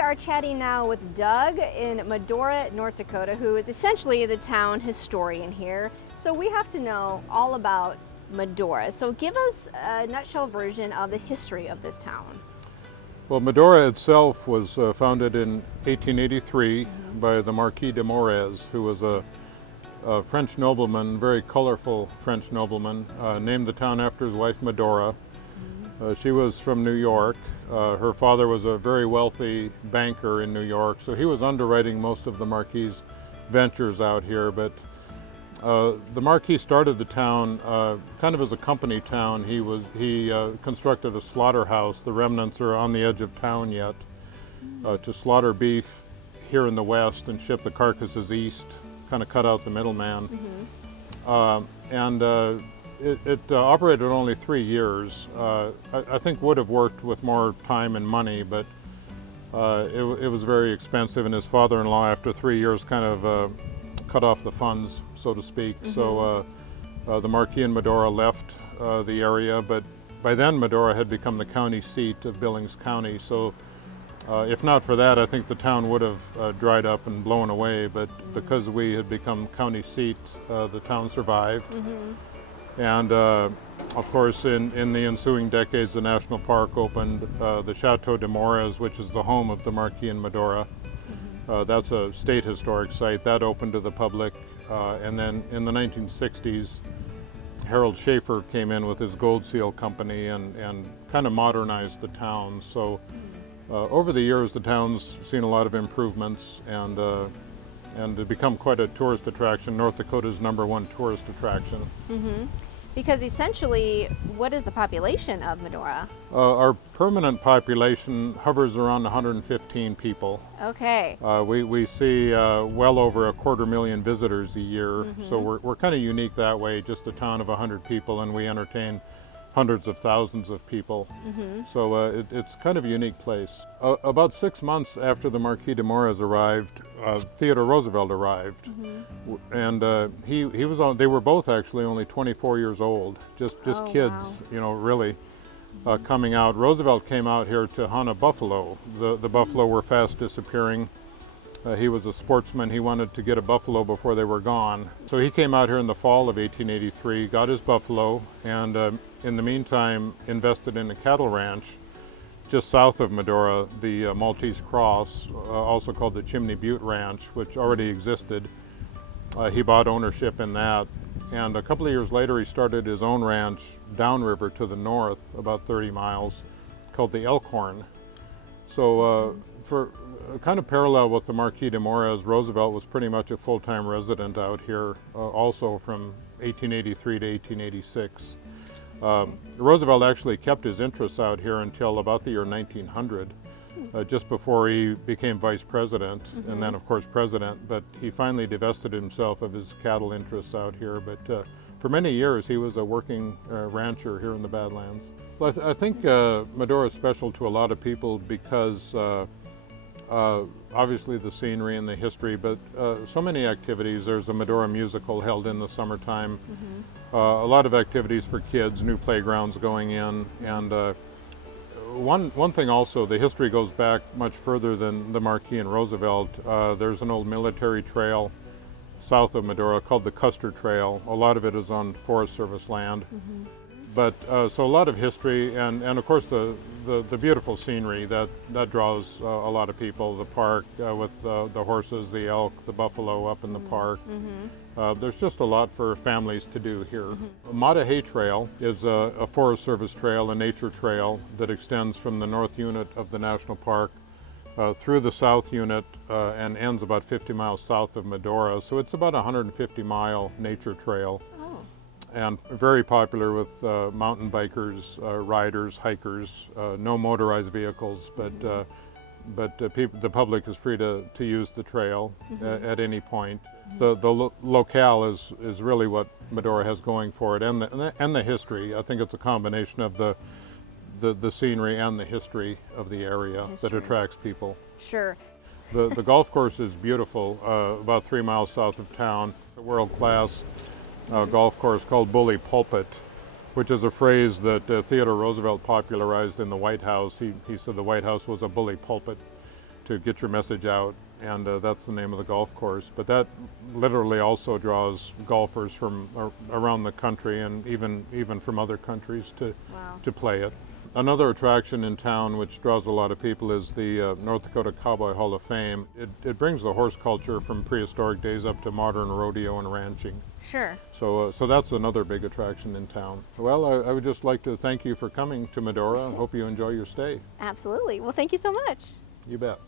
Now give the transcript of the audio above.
are chatting now with Doug in Medora, North Dakota, who is essentially the town historian here. So we have to know all about Medora. So give us a nutshell version of the history of this town. Well, Medora itself was founded in 1883 by the Marquis de Morez, who was a French nobleman, very colorful French nobleman, named the town after his wife Medora. She was from New York. Her father was a very wealthy banker in New York, so he was underwriting most of the Marquis' ventures out here. But the Marquis started the town kind of as a company town. He constructed a slaughterhouse. The remnants are on the edge of town yet, to slaughter beef here in the west and ship the carcasses east, kind of cut out the middleman. It operated only 3 years. I think would have worked with more time and money, but it was very expensive, and his father-in-law, after 3 years, kind of cut off the funds, so to speak. So the Marquis and Medora left the area, but by then Medora had become the county seat of Billings County. So if not for that, I think the town would have dried up and blown away, but because we had become county seat, the town survived. And of course, in the ensuing decades, the national park opened. The Chateau de Morez, which is the home of the Marquis and Medora. That's a state historic site. That opened to the public. And then in the 1960s, Harold Schaefer came in with his Gold Seal Company and kind of modernized the town. So over the years, the town's seen a lot of improvements and it become quite a tourist attraction. North Dakota's #1 tourist attraction. Because essentially, what is the population of Medora? Our permanent population hovers around 115 people. Okay. We see well over 250,000 visitors a year, so we're kind of unique that way, just a town of 100 people, and we entertain hundreds of thousands of people. So it's kind of a unique place. About 6 months after the Marquis de Morez arrived, Theodore Roosevelt arrived, and they were both actually only 24 years old, just kids, wow. You know, really coming out. Roosevelt came out here to hunt a buffalo. The buffalo were fast disappearing. He was a sportsman. He wanted to get a buffalo before they were gone. So he came out here in the fall of 1883, got his buffalo, and in the meantime invested in a cattle ranch just south of Medora, the Maltese Cross, also called the Chimney Butte Ranch, which already existed. He bought ownership in that, and a couple of years later he started his own ranch downriver to the north, about 30 miles, called the Elkhorn. So for kind of parallel with the Marquis de Morez, Roosevelt was pretty much a full-time resident out here, also from 1883 to 1886. Roosevelt actually kept his interests out here until about the year 1900, just before he became vice president, and then of course president, but he finally divested himself of his cattle interests out here. But for many years he was a working rancher here in the Badlands. Well, I think Medora is special to a lot of people because obviously the scenery and the history, but so many activities. There's a Medora musical held in the summertime. A lot of activities for kids, new playgrounds going in, and one thing also, the history goes back much further than the Marquis and Roosevelt. There's an old military trail south of Medora called the Custer Trail. A lot of it is on Forest Service land. But so a lot of history, and of course the beautiful scenery that draws a lot of people. The park with the horses, the elk, the buffalo up in the park. There's just a lot for families to do here. Mattahey Trail is a Forest Service trail, a nature trail that extends from the north unit of the national park through the south unit and ends about 50 miles south of Medora. So it's about a 150-mile nature trail. And very popular with mountain bikers, riders, hikers, no motorized vehicles, but the public is free to use the trail at any point. The locale is really what Medora has going for it, and the history. I think it's a combination of the scenery and the history of the area that attracts people. Sure. The golf course is beautiful, about 3 miles south of town. It's a world-class golf course called Bully Pulpit, which is a phrase that Theodore Roosevelt popularized in the White House. He said the White House was a bully pulpit to get your message out, and that's the name of the golf course. But that literally also draws golfers from around the country and even from other countries to play it. Another attraction in town which draws a lot of people is the North Dakota Cowboy Hall of Fame. It brings the horse culture from prehistoric days up to modern rodeo and ranching. Sure. So that's another big attraction in town. Well, I would just like to thank you for coming to Medora. I hope you enjoy your stay. Absolutely. Well, thank you so much. You bet.